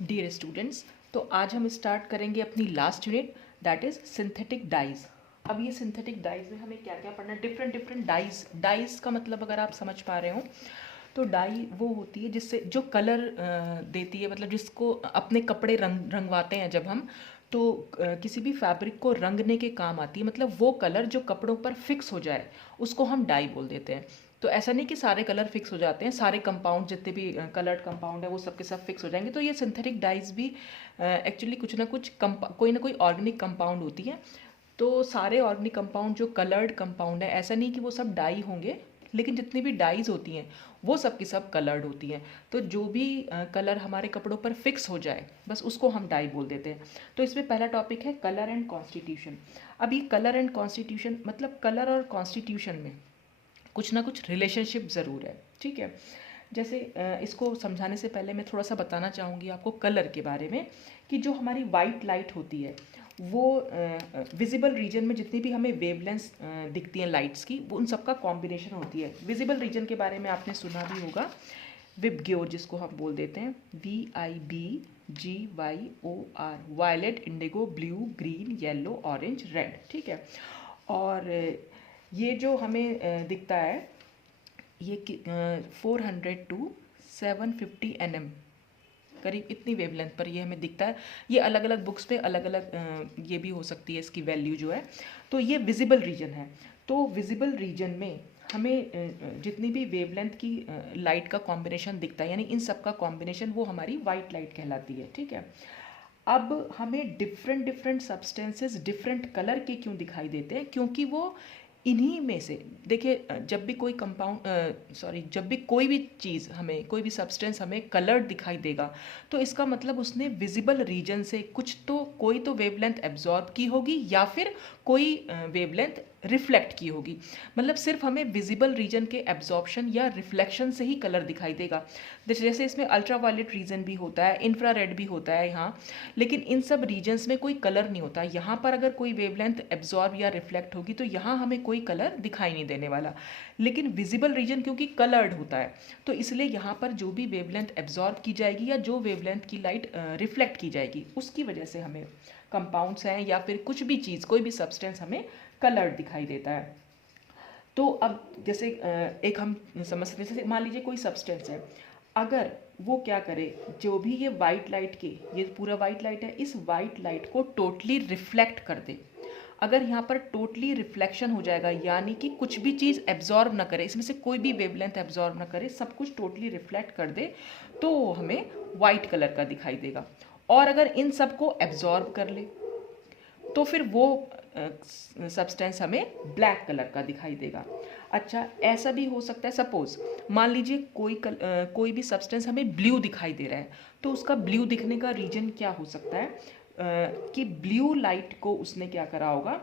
Dear students, तो आज हम स्टार्ट करेंगे अपनी last unit, that is synthetic dies. अब ये सिंथेटिक डाइज में हमें क्या क्या पढ़ना है, डिफरेंट डिफरेंट डाइज। डाइज का मतलब अगर आप समझ पा रहे हो तो डाई वो होती है जिससे जो कलर देती है, मतलब जिसको अपने कपड़े रंगवाते हैं जब हम, तो किसी भी फैब्रिक को रंगने के काम आती है। मतलब वो कलर जो कपड़ों पर फिक्स हो जाए उसको हम डाई बोल देते हैं। तो ऐसा नहीं कि सारे कलर फिक्स हो जाते हैं, सारे कंपाउंड जितने भी कलर्ड कंपाउंड है वो सब के सब फिक्स हो जाएंगे। तो ये सिंथेटिक डाइज भी एक्चुअली कुछ ना कुछ कोई ना कोई ऑर्गेनिक कंपाउंड होती है। तो सारे ऑर्गेनिक कंपाउंड जो कलर्ड कंपाउंड है, ऐसा नहीं कि वो सब डाई होंगे, लेकिन जितनी भी डाइज होती हैं वो सब की सब कलर्ड होती हैं। तो जो भी कलर हमारे कपड़ों पर फिक्स हो जाए बस उसको हम डाई बोल देते हैं। तो इसमें पहला टॉपिक है कलर एंड कॉन्स्टिट्यूशन। अब ये कलर एंड कॉन्स्टिट्यूशन मतलब कलर और कॉन्स्टिट्यूशन में कुछ ना कुछ रिलेशनशिप ज़रूर है, ठीक है। जैसे इसको समझाने से पहले मैं थोड़ा सा बताना चाहूँगी आपको कलर के बारे में, कि जो हमारी वाइट लाइट होती है वो विजिबल रीजन में जितनी भी हमें वेवलेंथ दिखती हैं लाइट्स की, वो उन सबका कॉम्बिनेशन होती है। विजिबल रीजन के बारे में आपने सुना भी होगा, विबग्योर जिसको हम बोल देते हैं, VIBGYOR, violet, indigo, blue, green, yellow, orange, red, ठीक है। और ये जो हमें दिखता है ये 400 टू 750 nm करीब इतनी वेवलेंथ पर ये हमें दिखता है। ये अलग अलग बुक्स पे अलग अलग ये भी हो सकती है इसकी वैल्यू जो है। तो ये विजिबल रीजन है। तो विजिबल रीजन में हमें जितनी भी वेवलेंथ की लाइट का कॉम्बिनेशन दिखता है, यानी इन सब का कॉम्बिनेशन, वो हमारी वाइट लाइट कहलाती है, ठीक है। अब हमें different different substances different colour के क्यों दिखाई देते हैं, क्योंकि वो इन्हीं में से, देखिए जब भी कोई जब भी कोई भी चीज़ हमें, कोई भी सब्सटेंस हमें कलर्ड दिखाई देगा, तो इसका मतलब उसने विजिबल रीजन से कुछ तो, कोई तो वेवलेंथ एब्जॉर्ब की होगी या फिर कोई वेवलेंथ रिफ्लेक्ट की होगी। मतलब सिर्फ हमें विजिबल रीजन के एब्जॉर्प्शन या रिफ्लेक्शन से ही कलर दिखाई देगा। जैसे इसमें अल्ट्रावायलेट रीजन भी होता है, इंफ्रारेड भी होता है यहाँ, लेकिन इन सब रीजन्स में कोई कलर नहीं होता। यहाँ पर अगर कोई वेवलेंथ एब्जॉर्ब या रिफ्लेक्ट होगी तो यहाँ हमें कोई कलर दिखाई नहीं देने वाला। लेकिन विजिबल रीजन क्योंकि कलर्ड होता है, तो इसलिए यहाँ पर जो भी वेवलेंथ एब्जॉर्ब की जाएगी या जो वेवलेंथ की लाइट रिफ्लेक्ट की जाएगी, उसकी वजह से हमें कंपाउंड्स हैं या फिर कुछ भी चीज़, कोई भी सब्सटेंस हमें कलर्ड दिखाई देता है। तो अब जैसे एक हम समझ सकते हैं, जैसे मान लीजिए कोई सब्सटेंस है, अगर वो क्या करे, जो भी ये वाइट लाइट के, ये पूरा वाइट लाइट है, इस वाइट लाइट को टोटली रिफ्लेक्ट कर दे। अगर यहाँ पर टोटली रिफ्लेक्शन हो जाएगा, यानी कि कुछ भी चीज़ एब्जॉर्ब ना करे, इसमें से कोई भी वेवलेंथ एब्जॉर्ब ना करे, सब कुछ टोटली रिफ्लेक्ट कर दे, तो हमें वाइट कलर का दिखाई देगा। और अगर इन सब को एब्जॉर्ब कर ले तो फिर वो सब्सटेंस हमें ब्लैक कलर का दिखाई देगा। अच्छा, ऐसा भी हो सकता है, सपोज मान लीजिए कोई भी सब्सटेंस हमें ब्लू दिखाई दे रहा है, तो उसका ब्लू दिखने का रीजन क्या हो सकता है, कि ब्लू लाइट को उसने क्या करा होगा,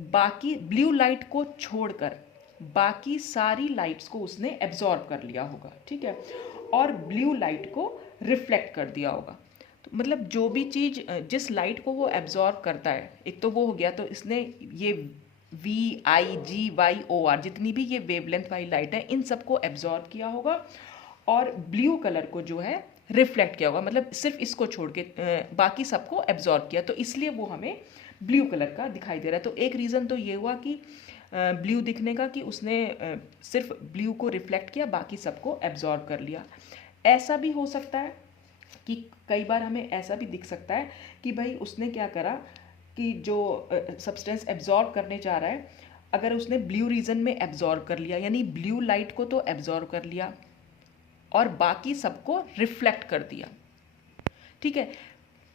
बाकी ब्लू लाइट को छोड़कर बाकी सारी लाइट्स को उसने एब्जॉर्ब कर लिया होगा, ठीक है, और ब्लू लाइट को रिफ्लेक्ट कर दिया होगा। तो मतलब जो भी चीज़ जिस लाइट को वो एब्जॉर्ब करता है, एक तो वो हो गया, तो इसने ये VIGYOR जितनी भी ये वेवलेंथ वाली लाइट है, इन सबको एब्जॉर्ब किया होगा, और ब्लू कलर को जो है रिफ्लेक्ट किया होगा, मतलब सिर्फ इसको छोड़ के बाकी सबको एब्जॉर्ब किया, तो इसलिए वो हमें ब्लू कलर का दिखाई दे रहा है। तो एक रीज़न तो ये हुआ कि ब्लू दिखने का, कि उसने सिर्फ ब्लू को रिफ्लेक्ट किया, बाकी सबको एब्जॉर्ब कर लिया। ऐसा भी हो सकता है कि कई बार हमें ऐसा भी दिख सकता है कि भाई उसने क्या करा, कि जो सब्सटेंस एब्जॉर्ब करने जा रहा है, अगर उसने ब्लू रीजन में एब्जॉर्ब कर लिया, यानी ब्लू लाइट को तो एब्जॉर्ब कर लिया और बाकी सबको रिफ्लेक्ट कर दिया, ठीक है।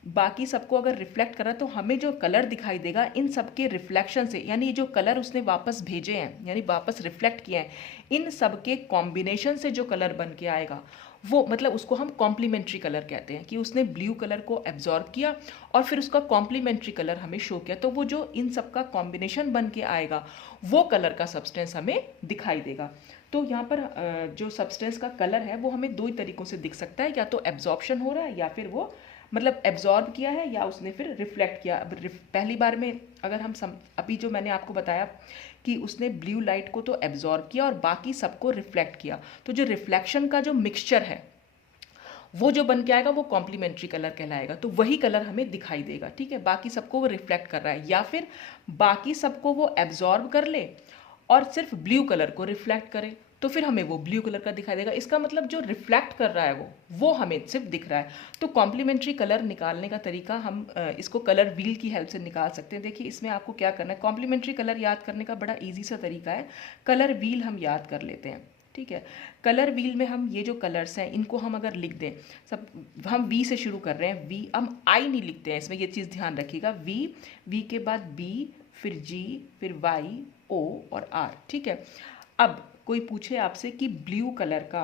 बाकी सबको अगर रिफ्लेक्ट करा तो हमें जो कलर दिखाई देगा इन सबके रिफ्लेक्शन से, यानी जो कलर उसने वापस भेजे हैं, यानी वापस रिफ्लेक्ट किए हैं, इन सब के कॉम्बिनेशन से जो कलर बन के आएगा, वो मतलब उसको हम कॉम्प्लीमेंट्री कलर कहते हैं, कि उसने ब्लू कलर को एब्जॉर्ब किया और फिर उसका कॉम्प्लीमेंट्री कलर हमें शो किया, तो वो जो इन सब का कॉम्बिनेशन बन के आएगा वो कलर का सब्सटेंस हमें दिखाई देगा। तो यहाँ पर जो सब्सटेंस का कलर है वो हमें दो ही तरीक़ों से दिख सकता है, या तो एब्जॉर्प्शन हो रहा है या फिर वो मतलब एब्जॉर्ब किया है, या उसने फिर रिफ्लेक्ट किया। अब पहली बार में अगर हम अभी जो मैंने आपको बताया कि उसने ब्लू लाइट को तो एब्जॉर्ब किया और बाकी सबको रिफ्लेक्ट किया, तो जो रिफ्लेक्शन का जो मिक्सचर है वो जो बन के आएगा वो कॉम्प्लीमेंट्री कलर कहलाएगा। तो वही कलर हमें दिखाई देगा, ठीक है। बाकी सबको वो रिफ्लेक्ट कर रहा है, या फिर बाकी सबको वो एब्जॉर्ब कर ले और सिर्फ ब्लू कलर को रिफ्लेक्ट करे, तो फिर हमें वो ब्लू कलर का दिखाई देगा। इसका मतलब जो रिफ्लेक्ट कर रहा है वो हमें सिर्फ दिख रहा है। तो कॉम्प्लीमेंट्री कलर निकालने का तरीका हम इसको कलर व्हील की हेल्प से निकाल सकते हैं। देखिए इसमें आपको क्या करना है, कॉम्प्लीमेंट्री कलर याद करने का बड़ा ईजी सा तरीका है, कलर व्हील हम याद कर लेते हैं, ठीक है। कलर व्हील में हम ये जो कलर्स हैं इनको हम अगर लिख दें, सब हम वी से शुरू कर रहे हैं, वी, हम आई नहीं लिखते हैं इसमें, ये चीज़ ध्यान रखिएगा। वी के बाद बी, फिर जी, फिर वाई, ओ और आर, ठीक है। अब कोई पूछे आपसे कि ब्लू कलर का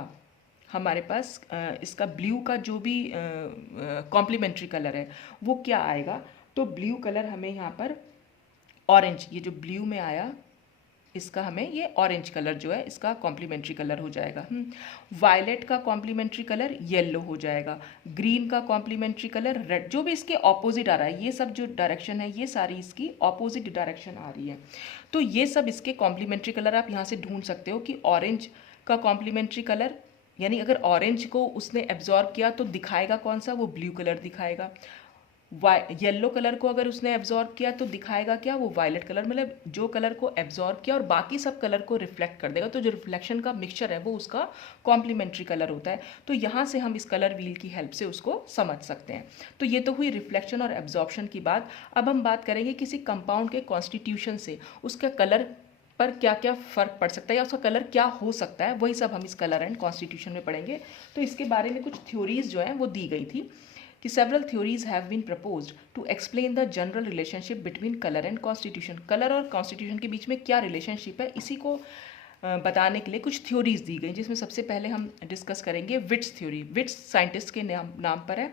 हमारे पास इसका ब्लू का जो भी कॉम्प्लीमेंट्री कलर है वो क्या आएगा, तो ब्लू कलर हमें यहाँ पर ऑरेंज, ये जो ब्लू में आया इसका हमें ये ऑरेंज कलर जो है इसका कॉम्प्लीमेंट्री कलर हो जाएगा। वायलेट का कॉम्प्लीमेंट्री कलर येलो हो जाएगा, ग्रीन का कॉम्प्लीमेंट्री कलर रेड, जो भी इसके ऑपोजिट आ रहा है, ये सब जो डायरेक्शन है ये सारी इसकी ऑपोजिट डायरेक्शन आ रही है। तो ये सब इसके कॉम्प्लीमेंट्री कलर आप यहाँ से ढूंढ सकते हो कि ऑरेंज का कॉम्प्लीमेंट्री कलर, यानी अगर ऑरेंज को उसने एब्जॉर्ब किया तो दिखाएगा कौन सा, वो ब्लू कलर दिखाएगा। येलो कलर को अगर उसने एब्जॉर्ब किया तो दिखाएगा क्या, वो वायलेट कलर, मतलब जो कलर को एब्जॉर्ब किया और बाकी सब कलर को रिफ्लेक्ट कर देगा। तो जो रिफ्लेक्शन का मिक्सचर है वो उसका कॉम्प्लीमेंट्री कलर होता है। तो यहाँ से हम इस कलर व्हील की हेल्प से उसको समझ सकते हैं। तो ये तो हुई रिफ्लेक्शन और एब्जॉर्प्शन की बात। अब हम बात करेंगे किसी कंपाउंड के कॉन्स्टिट्यूशन से उसका कलर पर क्या क्या फ़र्क पड़ सकता है या उसका कलर क्या हो सकता है, वही सब हम इस कलर एंड कॉन्स्टिट्यूशन में पढ़ेंगे। तो इसके बारे में कुछ थ्योरीज जो हैं वो दी गई थी कि several theories have been proposed to explain the general relationship between color and constitution। Colour और कॉन्स्टिट्यूशन के बीच में क्या रिलेशनशिप है, इसी को बताने के लिए कुछ थ्योरीज दी गई, जिसमें सबसे पहले हम डिस्कस करेंगे विट्स थ्योरी। विट्स साइंटिस्ट के नाम पर है।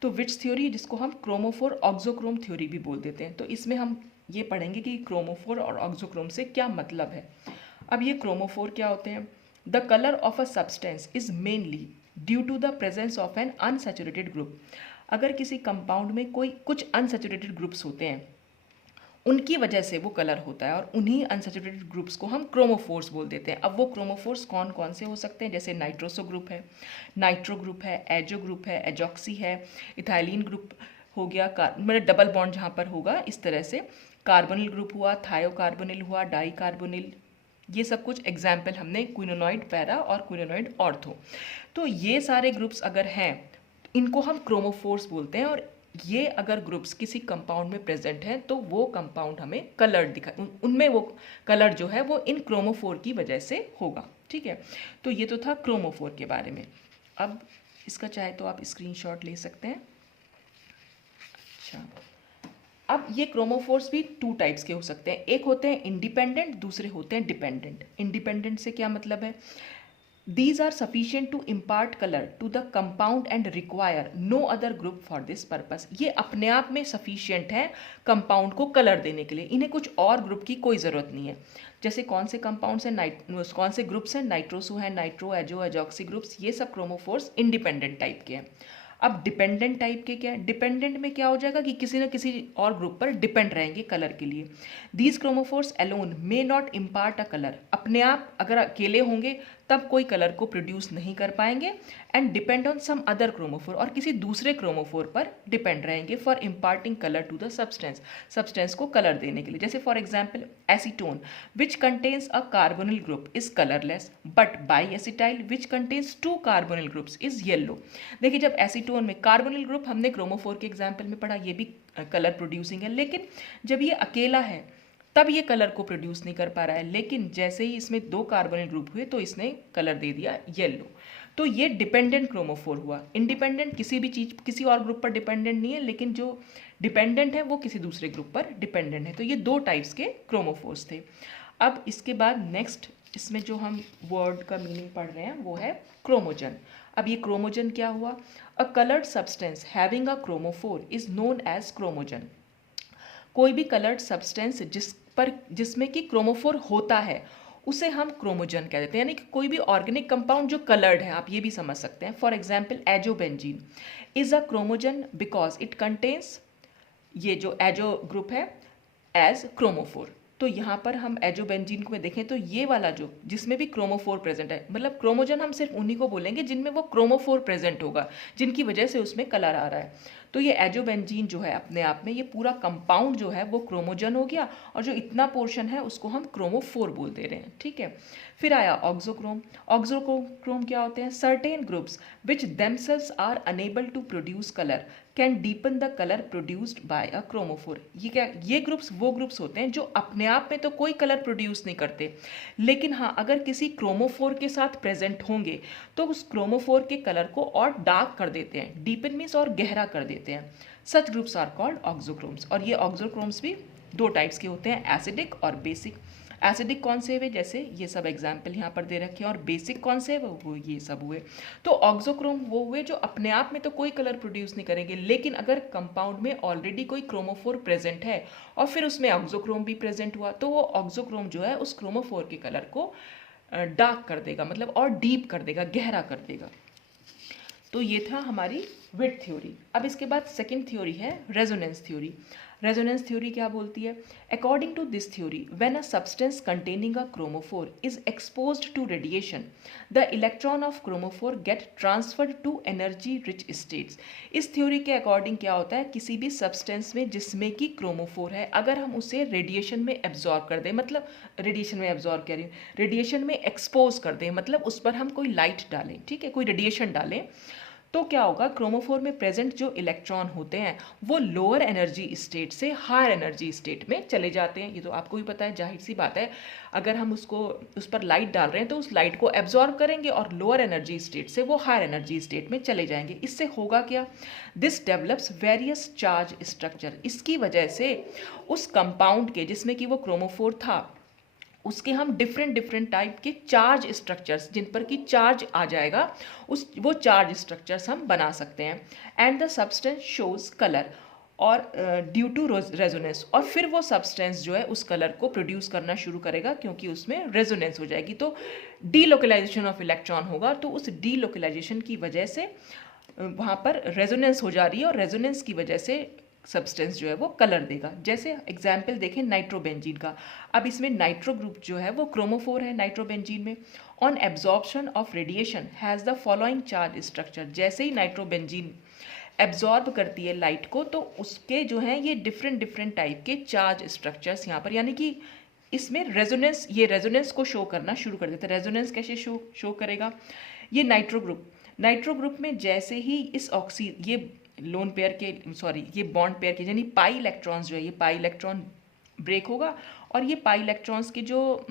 तो विट्स थ्योरी, जिसको हम क्रोमोफोर ऑक्सोक्रोम थ्योरी भी बोल देते हैं। तो इसमें हम ये पढ़ेंगे कि क्रोमोफोर और ऑक्सोक्रोम से क्या मतलब है। अब ये क्रोमोफोर क्या होते हैं, the colour of a substance is mainly due to the presence of an unsaturated group. अगर किसी कंपाउंड में कोई कुछ अनसैचुरेटेड ग्रुप्स होते हैं उनकी वजह से वो कलर होता है, और उन्हीं अनसैचुरेटेड ग्रुप्स को हम क्रोमोफोर्स बोल देते हैं। अब वो क्रोमोफोर्स कौन कौन से हो सकते हैं, जैसे नाइट्रोसो ग्रुप है, नाइट्रो ग्रुप है, एजो ग्रुप है, एजॉक्सी है, इथाइलिन ग्रुप हो गया, मतलब डबल बॉन्ड जहाँ पर होगा इस तरह से, कार्बोनिल ग्रुप हुआ, थायोकार्बोनिल हुआ, डाई कार्बोनिल, ये सब कुछ एग्जाम्पल हमने क्विनोनॉइड पैरा और क्विनोनॉइड ऑर्थो। तो ये सारे ग्रुप्स अगर हैं इनको हम क्रोमोफोर्स बोलते हैं, और ये अगर ग्रुप्स किसी कंपाउंड में प्रेजेंट हैं तो वो कंपाउंड हमें कलर दिखा, उनमें वो कलर जो है वो इन क्रोमोफोर की वजह से होगा, ठीक है। तो ये तो था क्रोमोफोर के बारे में। अब इसका चाहे तो आप स्क्रीनशॉट ले सकते हैं। अच्छा, अब ये क्रोमोफोर्स भी टू टाइप्स के हो सकते हैं, एक होते हैं इंडिपेंडेंट, दूसरे होते हैं डिपेंडेंट। इंडिपेंडेंट से क्या मतलब है, These are sufficient to impart color to the compound and require no other group for this purpose। ये अपने आप में sufficient है कंपाउंड को कलर देने के लिए, इन्हें कुछ और ग्रुप की कोई ज़रूरत नहीं है। जैसे कौन से कंपाउंड्स हैं, कौन से ग्रुप्स हैं, नाइट्रोसो है, नाइट्रो, एजो, एजॉक्सी ग्रुप्स, ये सब क्रोमोफोर्स इंडिपेंडेंट टाइप के हैं। अब डिपेंडेंट टाइप के क्या है, डिपेंडेंट में क्या हो जाएगा कि किसी न किसी और ग्रुप पर डिपेंड रहेंगे कलर के लिए। These chromophores alone may not impart a colour, अपने आप अगर अकेले होंगे तब कोई कलर को प्रोड्यूस नहीं कर पाएंगे, and depend on some other chromophore, और किसी दूसरे क्रोमोफोर पर डिपेंड रहेंगे for imparting colour to the substance, substance को कलर देने के लिए। जैसे for example acetone which contains a carbonyl group is colourless, but biacetyl which contains two carbonyl groups is yellow. देखिए जब एसीटोन में कार्बोनिल ग्रुप हमने chromophore के एग्जाम्पल में पढ़ा, ये भी कलर प्रोड्यूसिंग है, लेकिन जब ये अकेला है तब ये कलर को प्रोड्यूस नहीं कर पा रहा है, लेकिन जैसे ही इसमें दो कार्बोनिल ग्रुप हुए तो इसने कलर दे दिया येलो। तो ये डिपेंडेंट क्रोमोफोर हुआ। इंडिपेंडेंट किसी भी चीज़, किसी और ग्रुप पर डिपेंडेंट नहीं है, लेकिन जो डिपेंडेंट है वो किसी दूसरे ग्रुप पर डिपेंडेंट है। तो ये दो टाइप्स के क्रोमोफोर्स थे। अब इसके बाद नेक्स्ट इसमें जो हम वर्ड का मीनिंग पढ़ रहे हैं वो है क्रोमोजन। अब ये क्रोमोजन क्या हुआ, a coloured substance having a chromophore is known as chromogen. कोई भी कलर्ड सब्सटेंस जिसमें कि क्रोमोफोर होता है उसे हम क्रोमोजन कह देते हैं, यानी कि कोई भी ऑर्गेनिक कंपाउंड जो कलर्ड है, आप ये भी समझ सकते हैं। For example azobenzene is a chromogen because it contains, ये जो एजो ग्रुप है, एज क्रोमोफोर। तो यहाँ पर हम एजोबेंजीन को देखें तो ये वाला जो जिसमें भी क्रोमोफोर प्रेजेंट है, मतलब क्रोमोजन हम सिर्फ उन्हीं को बोलेंगे जिनमें वो क्रोमोफोर प्रेजेंट होगा, जिनकी वजह से उसमें कलर आ रहा है। तो ये एजोबेंजीन जो है अपने आप में ये पूरा कंपाउंड जो है वो क्रोमोजन हो गया, और जो इतना पोर्शन है उसको हम क्रोमोफोर बोल दे रहे हैं, ठीक है। फिर आया ऑक्सोक्रोम। ऑक्सोक्रोम क्या होते हैं? Certain groups which themselves are unable to produce colour can deepen the colour produced by a chromophore. ये क्या, ये ग्रुप्स वो ग्रुप्स होते हैं जो अपने आप में तो कोई कलर प्रोड्यूस नहीं करते, लेकिन हाँ अगर किसी क्रोमोफोर के साथ प्रेजेंट होंगे तो उस क्रोमोफोर के कलर को और डार्क कर देते हैं, डीपन मीन्स और गहरा कर देते हैं। सच ग्रुप्स आर कॉल्ड ऑक्सोक्रोम्स। और ये ऑक्सोक्रोम्स भी दो टाइप्स के होते हैं, एसिडिक और बेसिक। एसिडिक कौन से हुए, जैसे ये सब एग्जाम्पल यहाँ पर दे रखे हैं, और बेसिक कौन से वो ये सब हुए। तो ऑक्सोक्रोम वो हुए जो अपने आप में तो कोई कलर प्रोड्यूस नहीं करेंगे, लेकिन अगर कंपाउंड में ऑलरेडी कोई क्रोमोफोर प्रेजेंट है और फिर उसमें ऑक्सोक्रोम भी प्रेजेंट हुआ, तो वो ऑक्सोक्रोम जो है उस क्रोमोफोर के कलर को डार्क कर देगा, मतलब और डीप कर देगा, गहरा कर देगा। तो ये था हमारी विड्थ थ्योरी। अब इसके बाद सेकंड थ्योरी है रेजोनेंस थ्योरी। रेजोनेंस थ्योरी क्या बोलती है? According to this theory, when a substance containing a chromophore is exposed to radiation, the electron of chromophore get transferred to energy rich states. इस theory के according क्या होता है, किसी भी सब्सटेंस में जिसमें कि क्रोमोफोर है, अगर हम उसे रेडिएशन में एब्जॉर्ब कर दें, मतलब रेडिएशन में एब्जॉर्ब कह रही हूँ, रेडिएशन में एक्सपोज कर दें, मतलब उस पर हम कोई लाइट डालें, ठीक है, कोई रेडिएशन डालें, तो क्या होगा, क्रोमोफोर में प्रेजेंट जो इलेक्ट्रॉन होते हैं वो लोअर एनर्जी स्टेट से हायर एनर्जी स्टेट में चले जाते हैं। ये तो आपको भी पता है, जाहिर सी बात है, अगर हम उस पर लाइट डाल रहे हैं तो उस लाइट को एब्जॉर्ब करेंगे और लोअर एनर्जी स्टेट से वो हायर एनर्जी स्टेट में चले जाएंगे। इससे होगा क्या, this develops various charge structure. इसकी वजह से उस कंपाउंड के जिसमें कि वो क्रोमोफोर था उसके हम डिफरेंट टाइप के चार्ज स्ट्रक्चर्स, जिन पर कि चार्ज आ जाएगा, वो चार्ज स्ट्रक्चर्स हम बना सकते हैं। And the substance shows colour और ड्यू टू रेजोनेंस, और फिर वो सब्सटेंस जो है उस कलर को प्रोड्यूस करना शुरू करेगा क्योंकि उसमें रेजोनेंस हो जाएगी। तो डीलोकलाइजेशन ऑफ इलेक्ट्रॉन होगा, तो उस डीलोकलाइजेशन की वजह से वहाँ पर रेजोनेंस हो जा रही है, और रेजोनेंस की वजह से सब्सटेंस जो है वो कलर देगा। जैसे एग्जाम्पल देखें नाइट्रोबेंजीन का। अब इसमें नाइट्रो ग्रुप जो है वो क्रोमोफोर है नाइट्रोबेंजीन में। On absorption of radiation has the following charge structure. जैसे ही नाइट्रोबेंजीन एब्जॉर्ब करती है लाइट को, तो उसके जो हैं ये डिफरेंट टाइप के चार्ज स्ट्रक्चर्स यहाँ पर, यानी कि इसमें रेजोनेंस, ये रेजोनेंस को शो करना शुरू कर देता है। रेजोनेंस कैसे शो करेगा, ये नाइट्रो ग्रुप में जैसे ही इस ये लोन पेयर के ये बॉन्ड पेयर के यानी पाई इलेक्ट्रॉन्स जो है, ये पाई इलेक्ट्रॉन ब्रेक होगा, और ये पाई इलेक्ट्रॉन्स के जो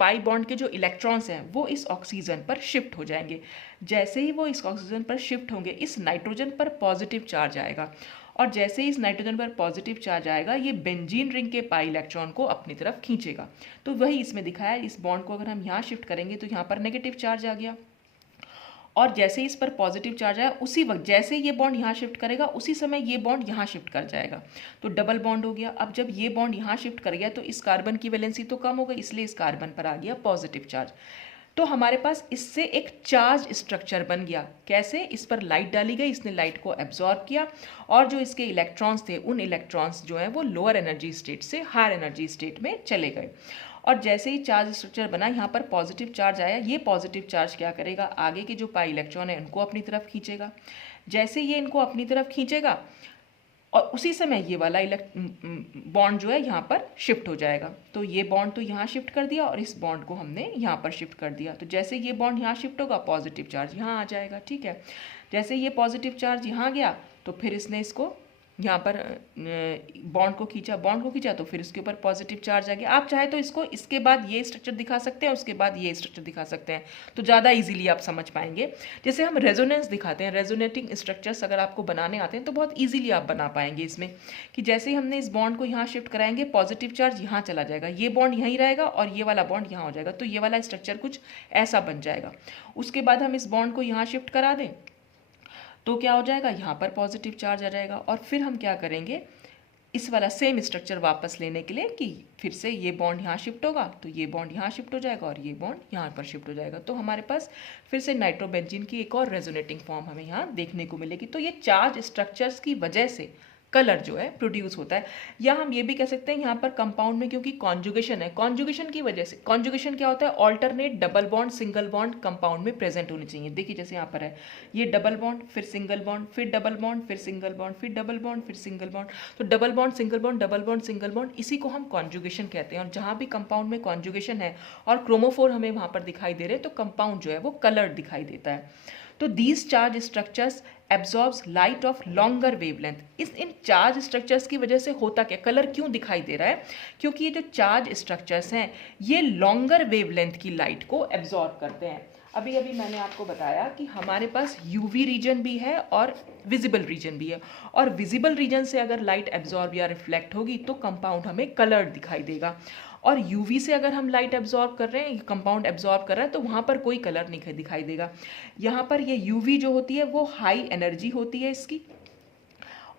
पाई बॉन्ड के जो इलेक्ट्रॉन्स हैं वो इस ऑक्सीजन पर शिफ्ट हो जाएंगे। जैसे ही वो इस ऑक्सीजन पर शिफ्ट होंगे, इस नाइट्रोजन पर पॉजिटिव चार्ज आएगा, और जैसे ही इस नाइट्रोजन पर पॉजिटिव चार्ज आएगा, ये बेंजीन रिंग के पाई इलेक्ट्रॉन को अपनी तरफ खींचेगा। तो वही इसमें दिखाया है, इस बॉन्ड को अगर हम यहाँ शिफ्ट करेंगे तो यहाँ पर नेगेटिव चार्ज आ गया, और जैसे ही इस पर पॉजिटिव चार्ज आया, उसी वक्त जैसे ये बॉन्ड यहाँ शिफ्ट करेगा उसी समय ये बॉन्ड यहाँ शिफ्ट कर जाएगा, तो डबल बॉन्ड हो गया। अब जब ये बॉन्ड यहाँ शिफ्ट कर गया तो इस कार्बन की वैलेंसी तो कम हो गई, इसलिए इस कार्बन पर आ गया पॉजिटिव चार्ज। तो हमारे पास इससे एक चार्ज स्ट्रक्चर बन गया। कैसे, इस पर लाइट डाली गई, इसने लाइट को एब्जॉर्ब किया, और जो इसके इलेक्ट्रॉन्स थे उन इलेक्ट्रॉन्स जो हैं वो लोअर एनर्जी स्टेट से हायर एनर्जी स्टेट में चले गए। और जैसे ही चार्ज स्ट्रक्चर बना, यहाँ पर पॉजिटिव चार्ज आया, ये पॉजिटिव चार्ज क्या करेगा, आगे के जो पाई इलेक्ट्रॉन है उनको अपनी तरफ खींचेगा। जैसे ये इनको अपनी तरफ खींचेगा, और उसी समय ये वाला बॉन्ड जो है यहाँ पर शिफ्ट हो जाएगा। तो ये बॉन्ड तो यहाँ शिफ्ट कर दिया, और इस बॉन्ड को हमने यहाँ पर शिफ्ट कर दिया। तो जैसे ये बॉन्ड यहाँ शिफ्ट होगा, पॉजिटिव चार्ज यहाँ आ जाएगा, ठीक है। जैसे ये पॉजिटिव चार्ज यहाँ गया, तो फिर इसने इसको यहाँ पर बॉन्ड को खींचा, तो फिर इसके ऊपर पॉजिटिव चार्ज आ गया। आप चाहे तो इसको इसके बाद ये स्ट्रक्चर दिखा सकते हैं, उसके बाद ये स्ट्रक्चर दिखा सकते हैं, तो ज़्यादा इजीली आप समझ पाएंगे। जैसे हम रेजोनेंस दिखाते हैं, रेजोनेटिंग स्ट्रक्चर्स अगर आपको बनाने आते हैं तो बहुत ईजिली आप बना पाएंगे इसमें, कि जैसे ही हमने इस बॉन्ड को यहाँ शिफ्ट कराएंगे, पॉजिटिव चार्ज यहाँ चला जाएगा, ये बॉन्ड यहीं रहेगा और ये वाला बॉन्ड यहाँ हो जाएगा, तो ये वाला स्ट्रक्चर कुछ ऐसा बन जाएगा। उसके बाद हम इस बॉन्ड को यहाँ शिफ्ट करा दें तो क्या हो जाएगा, यहाँ पर पॉजिटिव चार्ज आ जाएगा, और फिर हम क्या करेंगे, इस वाला सेम स्ट्रक्चर वापस लेने के लिए कि फिर से ये बॉन्ड यहाँ शिफ्ट होगा, तो ये बॉन्ड यहाँ शिफ्ट हो जाएगा और ये बॉन्ड यहाँ पर शिफ्ट हो जाएगा। तो हमारे पास फिर से नाइट्रोबेंजीन की एक और रेजोनेटिंग फॉर्म हमें यहाँ देखने को मिलेगी। तो ये चार्ज स्ट्रक्चर्स की वजह से कलर जो है प्रोड्यूस होता है। या हम ये भी कह सकते हैं यहाँ पर कंपाउंड में क्योंकि कॉन्जुगेशन है, कॉन्जुगेशन की वजह से, कॉन्जुगेशन क्या होता है, alternate double bond single bond compound में प्रेजेंट होने चाहिए। देखिए जैसे यहाँ पर है ये डबल बॉन्ड फिर सिंगल बॉन्ड फिर डबल बॉन्ड फिर सिंगल बॉन्ड फिर डबल बॉन्ड फिर सिंगल बॉन्ड, तो double bond single bond double bond single bond, इसी को हम कॉन्जुगेशन कहते हैं। और जहाँ भी कंपाउंड में कॉन्जुगेशन है और क्रोमोफोर हमें वहाँ पर दिखाई दे रहे हैं तो कंपाउंड जो है वो कलर्ड दिखाई देता है। तो these charge structures absorbs light of longer wavelength. In charge structures की वजह से होता क्या, कलर क्यों दिखाई दे रहा है, क्योंकि ये जो चार्ज स्ट्रक्चर्स हैं ये लॉन्गर वेवलेंथ की लाइट को एब्जॉर्ब करते हैं। अभी अभी मैंने आपको बताया कि हमारे पास यूवी रीजन भी है और विजिबल रीजन भी है, और विजिबल रीजन से अगर लाइट एब्जॉर्ब या रिफ्लेक्ट होगी तो कंपाउंड हमें कलर्ड दिखाई देगा, और यूवी से अगर हम लाइट एब्जॉर्ब कर रहे हैं, कंपाउंड एब्जॉर्ब कर रहा है, तो वहाँ पर कोई कलर नहीं दिखाई देगा। यहाँ पर ये यूवी जो होती है वो हाई एनर्जी होती है इसकी,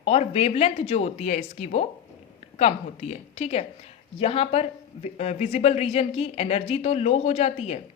और वेवलेंथ जो होती है इसकी वो कम होती है, ठीक है। यहाँ पर विजिबल रीजन की एनर्जी तो लो हो जाती है,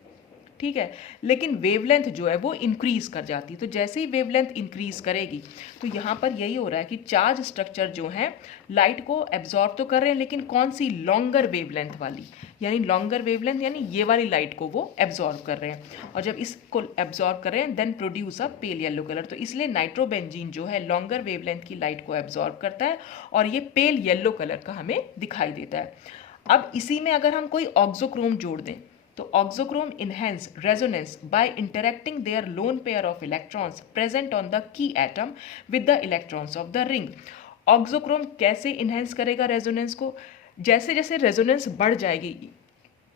ठीक है, लेकिन वेवलेंथ जो है वो इंक्रीज कर जाती है। तो जैसे ही वेवलेंथ इंक्रीज करेगी तो यहाँ पर यही हो रहा है कि चार्ज स्ट्रक्चर जो हैं लाइट को एब्जॉर्ब तो कर रहे हैं, लेकिन कौन सी, लॉन्गर वेवलेंथ वाली, यानी लॉन्गर वेवलेंथ यानी ये वाली लाइट को वो एब्जॉर्ब कर रहे हैं। और जब इसको एब्जॉर्ब कर रहे हैं then produce a pale yellow colour. तो इसलिए नाइट्रोबेंजीन जो है लॉन्गर वेवलेंथ की लाइट को एब्जॉर्ब करता है और ये पेल येलो कलर का हमें दिखाई देता है। अब इसी में अगर हम कोई ऑक्सोक्रोम जोड़ दें तो auxochrome enhance resonance by interacting their lone pair of electrons present on the key atom with the electrons of the ring। Auxochrome कैसे इन्हेंस करेगा रेजोनेंस को, जैसे जैसे रेजोनेंस बढ़ जाएगी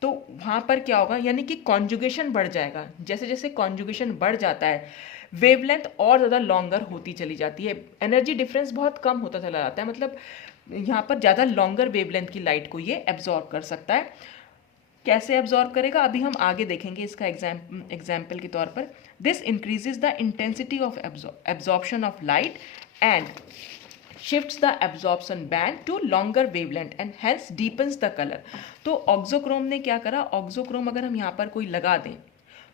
तो वहाँ पर क्या होगा, यानी कि कॉन्जुगेशन बढ़ जाएगा। जैसे जैसे कॉन्जुगेशन बढ़ जाता है वेवलेंथ और ज़्यादा लॉन्गर होती चली जाती है, एनर्जी डिफरेंस बहुत कम होता चला जाता है, मतलब यहाँ पर ज़्यादा लॉन्गर वेवलेंथ की लाइट को ये एब्जॉर्ब कर सकता है। कैसे एब्जॉर्ब करेगा अभी हम आगे देखेंगे इसका एग्जाम्पल के तौर पर। This increases the intensity of absorption of light and shifts the absorption band to longer wavelength and hence deepens the colour. तो ऑक्सोक्रोम ने क्या करा, ऑक्सोक्रोम अगर हम यहाँ पर कोई लगा दें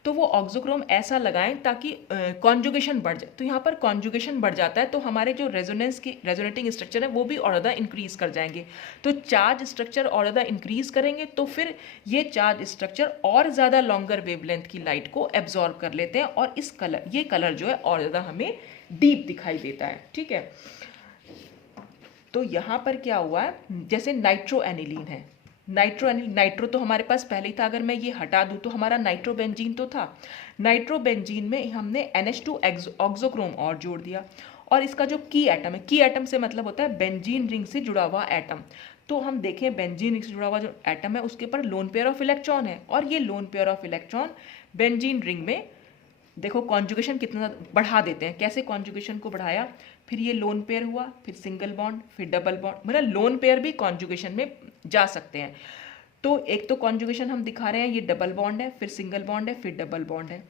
तो वो ऑक्सोक्रोम ऐसा लगाएं ताकि कॉन्जुगेशन बढ़ जाए। तो यहाँ पर कॉन्जुगेशन बढ़ जाता है तो हमारे जो रेजोनेंस के रेजोनेटिंग स्ट्रक्चर है वो भी और ज़्यादा इंक्रीज कर जाएंगे। तो चार्ज स्ट्रक्चर और ज़्यादा इंक्रीज करेंगे तो फिर ये चार्ज स्ट्रक्चर और ज़्यादा लॉन्गर वेवलेंथ की लाइट को एब्जॉर्ब कर लेते हैं और इस कलर, ये कलर जो है और ज़्यादा हमें डीप दिखाई देता है, ठीक है। तो यहाँ पर क्या हुआ है, जैसे नाइट्रो एनिलीन है, नाइट्रो तो हमारे पास पहले ही था, अगर मैं ये हटा दूं तो हमारा नाइट्रोबेंजीन तो था। नाइट्रोबेंजीन में हमने NH2 ऑक्सोक्रोम और जोड़ दिया, और इसका जो की एटम है, की एटम से मतलब होता है बेंजीन रिंग से जुड़ा हुआ एटम। तो हम देखें बेंजीन रिंग से जुड़ा हुआ जो एटम है उसके ऊपर लोन पेयर ऑफ इलेक्ट्रॉन है, और ये lone pair of electron benzene ring में देखो कॉन्जुगेशन कितना बढ़ा देते हैं। कैसे कॉन्जुगेशन को बढ़ाया, फिर ये लोन पेयर हुआ, फिर सिंगल बॉन्ड, फिर डबल बॉन्ड, मतलब लोन पेयर भी कॉन्जुगेशन में जा सकते हैं। तो एक तो कॉन्जुगेशन हम दिखा रहे हैं, ये डबल बॉन्ड है, फिर सिंगल बॉन्ड है, फिर डबल बॉन्ड है।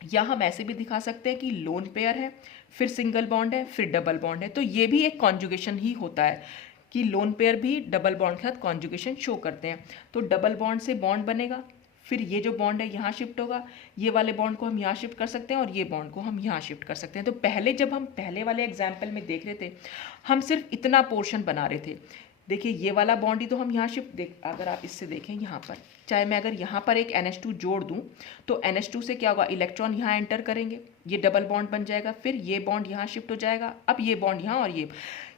या हम ऐसे भी दिखा सकते हैं कि लोन पेयर है, फिर सिंगल बॉन्ड है, फिर डबल बॉन्ड है। तो ये भी एक कॉन्जुगेशन ही होता है कि लोन पेयर भी डबल बॉन्ड के साथ कॉन्जुगेशन शो करते हैं। तो डबल बॉन्ड से बॉन्ड बनेगा, फिर ये जो बॉन्ड है यहाँ शिफ्ट होगा, ये वाले बॉन्ड को हम यहाँ शिफ्ट कर सकते हैं और ये बॉन्ड को हम यहाँ शिफ्ट कर सकते हैं। तो पहले जब हम पहले वाले एग्जाम्पल में देख रहे थे हम सिर्फ इतना पोर्शन बना रहे थे। देखिए ये वाला बॉन्ड ही तो हम यहाँ शिफ्ट अगर आप इससे देखें यहाँ पर, चाहे मैं अगर यहाँ पर एक NH2 जोड़ दूँ तो NH2 से क्या होगा, इलेक्ट्रॉन यहाँ एंटर करेंगे, ये डबल बॉन्ड बन जाएगा, फिर ये बॉन्ड यहाँ शिफ्ट हो जाएगा, अब ये बॉन्ड यहाँ, और ये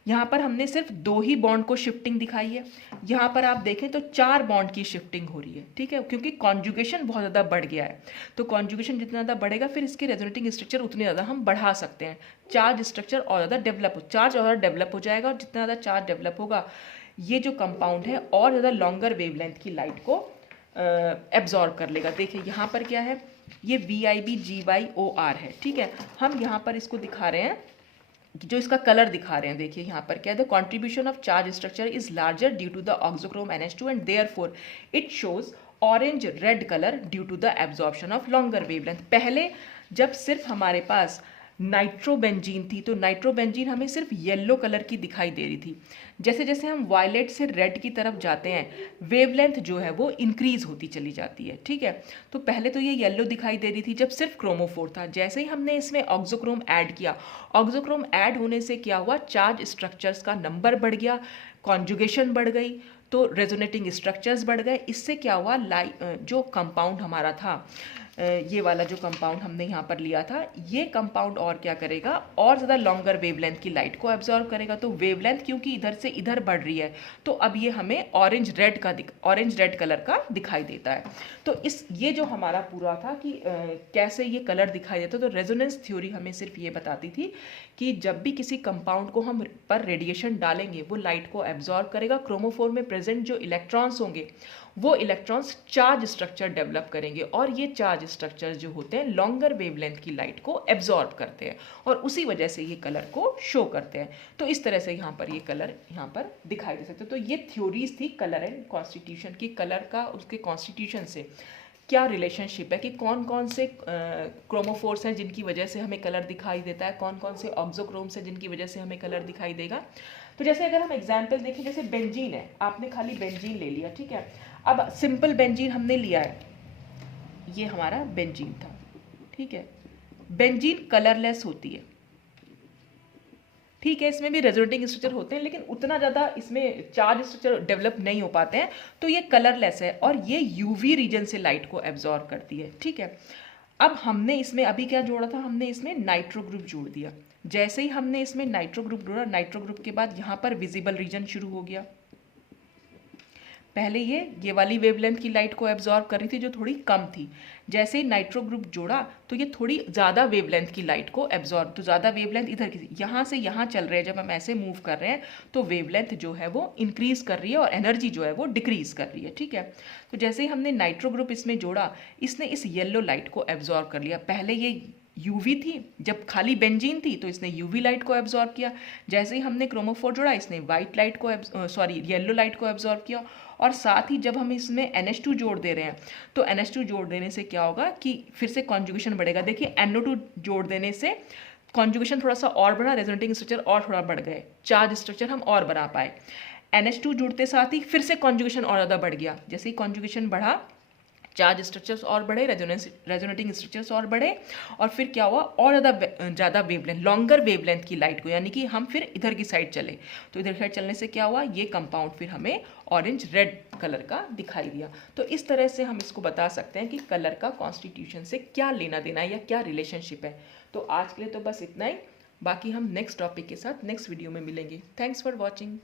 यहाँ पर हमने सिर्फ 2 ही बॉन्ड को शिफ्टिंग दिखाई है। यहाँ पर आप देखें तो 4 बॉन्ड की शिफ्टिंग हो रही है, ठीक है, क्योंकि कॉन्जुगेशन बहुत ज़्यादा बढ़ गया है। तो कॉन्जुगेशन जितना ज़्यादा बढ़ेगा फिर इसके रेजोनेटिंग स्ट्रक्चर उतने ज़्यादा हम बढ़ा सकते हैं, चार्ज स्ट्रक्चर और ज़्यादा डेवलप हो जाएगा, और जितना ज़्यादा चार्ज डेवलप होगा ये जो कंपाउंड है और ज़्यादा लॉन्गर वेवलेंथ की लाइट को एब्जॉर्ब कर लेगा। देखिए यहाँ पर क्या है, ये VIBGYOR है, ठीक है। हम यहाँ पर इसको दिखा रहे हैं, जो इसका कलर दिखा रहे हैं, देखिए यहाँ पर क्या है, the contribution of charge structure is larger due to the auxochrome NH2 and therefore it shows orange red colour due to the absorption of longer wavelength. पहले जब सिर्फ हमारे पास नाइट्रोबेंजीन थी, तो नाइट्रोबेंजीन हमें सिर्फ येलो कलर की दिखाई दे रही थी। जैसे जैसे हम वायलेट से रेड की तरफ जाते हैं, वेवलेंथ जो है वो इंक्रीज होती चली जाती है, ठीक है। तो पहले तो ये येलो दिखाई दे रही थी जब सिर्फ क्रोमोफोर था। जैसे ही हमने इसमें ऑक्सोक्रोम ऐड किया, ऑक्सोक्रोम ऐड होने से क्या हुआ, चार्ज स्ट्रक्चर्स का नंबर बढ़ गया, कॉन्जुगेशन बढ़ गई, तो रेजोनेटिंग स्ट्रक्चर्स बढ़ गए। इससे क्या हुआ, जो कंपाउंड हमारा था, ये वाला जो कंपाउंड हमने यहाँ पर लिया था, ये कंपाउंड और क्या करेगा, और ज़्यादा लॉन्गर वेवलेंथ की लाइट को एब्जॉर्ब करेगा। तो वेवलेंथ क्योंकि इधर से इधर बढ़ रही है, तो अब ये हमें ऑरेंज रेड कलर का दिखाई देता है। तो ये जो हमारा पूरा था कि कैसे ये कलर दिखाई देता है, तो रेजोनेंस थ्योरी हमें सिर्फ ये बताती थी कि जब भी किसी कंपाउंड को हम पर रेडिएशन डालेंगे, वो लाइट को एब्जॉर्ब करेगा। क्रोमोफोर में प्रेजेंट जो इलेक्ट्रॉन्स होंगे, वो इलेक्ट्रॉन्स चार्ज स्ट्रक्चर डेवलप करेंगे, और ये चार्ज स्ट्रक्चर जो होते हैं लॉन्गर वेवलेंथ की लाइट को एब्जॉर्ब करते हैं, और उसी वजह से ये कलर को शो करते हैं। तो इस तरह से यहाँ पर ये कलर यहाँ पर दिखाई दे सकते हैं। तो ये थ्योरीज थी कलर एंड कॉन्स्टिट्यूशन की, कलर का उसके कॉन्स्टिट्यूशन से क्या रिलेशनशिप है, कि कौन कौन से क्रोमोफोर्स हैं जिनकी वजह से हमें कलर दिखाई देता है, कौन कौन से ऑक्सोक्रोम्स हैं जिनकी वजह से हमें कलर दिखाई देगा। तो जैसे अगर हम एग्जाम्पल देखें, जैसे बेंजीन है, आपने खाली बेंजीन ले लिया, ठीक है। अब सिंपल बेंजीन हमने लिया है, ये हमारा बेंजीन था, ठीक है। बेंजीन कलरलेस होती है, ठीक है। इसमें भी रेजोनेटिंग स्ट्रक्चर होते हैं, लेकिन उतना ज़्यादा इसमें चार्ज स्ट्रक्चर डेवलप नहीं हो पाते हैं, तो ये कलरलेस है, और ये यूवी रीजन से लाइट को एब्जॉर्ब करती है, ठीक है। अब हमने इसमें अभी क्या जोड़ा था, हमने इसमें नाइट्रो ग्रुप जोड़ दिया। जैसे ही हमने इसमें नाइट्रो ग्रुप जोड़ा, नाइट्रो ग्रुप के बाद यहाँ पर विजिबल रीजन शुरू हो गया। पहले ये वाली वेवलेंथ की लाइट को एब्जॉर्ब कर रही थी जो थोड़ी कम थी। जैसे ही नाइट्रो ग्रुप जोड़ा, तो ये थोड़ी ज़्यादा वेवलेंथ की लाइट को एब्जॉर्ब, तो ज़्यादा वेवलेंथ इधर की, यहाँ से यहाँ चल रहे हैं, जब हम ऐसे मूव कर रहे हैं तो वेवलेंथ जो है वो इंक्रीज कर रही है और एनर्जी जो है वो डिक्रीज कर रही है, ठीक है। तो जैसे ही हमने नाइट्रो ग्रुप इसमें जोड़ा, इसने इस येलो लाइट को एब्जॉर्ब कर लिया। पहले ये यूवी थी, जब खाली बेंजीन थी तो इसने यूवी लाइट को एब्जॉर्ब किया। जैसे ही हमने क्रोमोफोर जोड़ा, इसने वाइट लाइट को येलो लाइट को एब्जॉर्ब किया। और साथ ही जब हम इसमें NH2 जोड़ दे रहे हैं, तो NH2 जोड़ देने से क्या होगा कि फिर से कॉन्जुगेशन बढ़ेगा। देखिए NO2 जोड़ देने से कॉन्जुगेशन थोड़ा सा और बढ़ा, रेजोनेटिंग स्ट्रक्चर और थोड़ा बढ़ गए, चार्ज स्ट्रक्चर हम और बना पाए। NH2 जुड़ते साथ ही फिर से कॉन्जुगेशन और ज़्यादा बढ़ गया। जैसे ही कॉन्जुगेशन बढ़ा, चार्ज स्ट्रक्चर्स और बढ़े, रेजोनेटिंग स्ट्रक्चर्स और बढ़े, और फिर क्या हुआ, और ज़्यादा वेवलेंथ, लॉन्गर वेवलेंथ की लाइट को, यानी कि हम फिर इधर की साइड चले। तो इधर की साइड चलने से क्या हुआ, ये कंपाउंड फिर हमें ऑरेंज रेड कलर का दिखाई दिया। तो इस तरह से हम इसको बता सकते हैं कि कलर का कॉन्स्टिट्यूशन से क्या लेना देना है या क्या रिलेशनशिप है। तो आज के लिए तो बस इतना ही, बाकी हम नेक्स्ट टॉपिक के साथ नेक्स्ट वीडियो में मिलेंगे। Thanks for watching.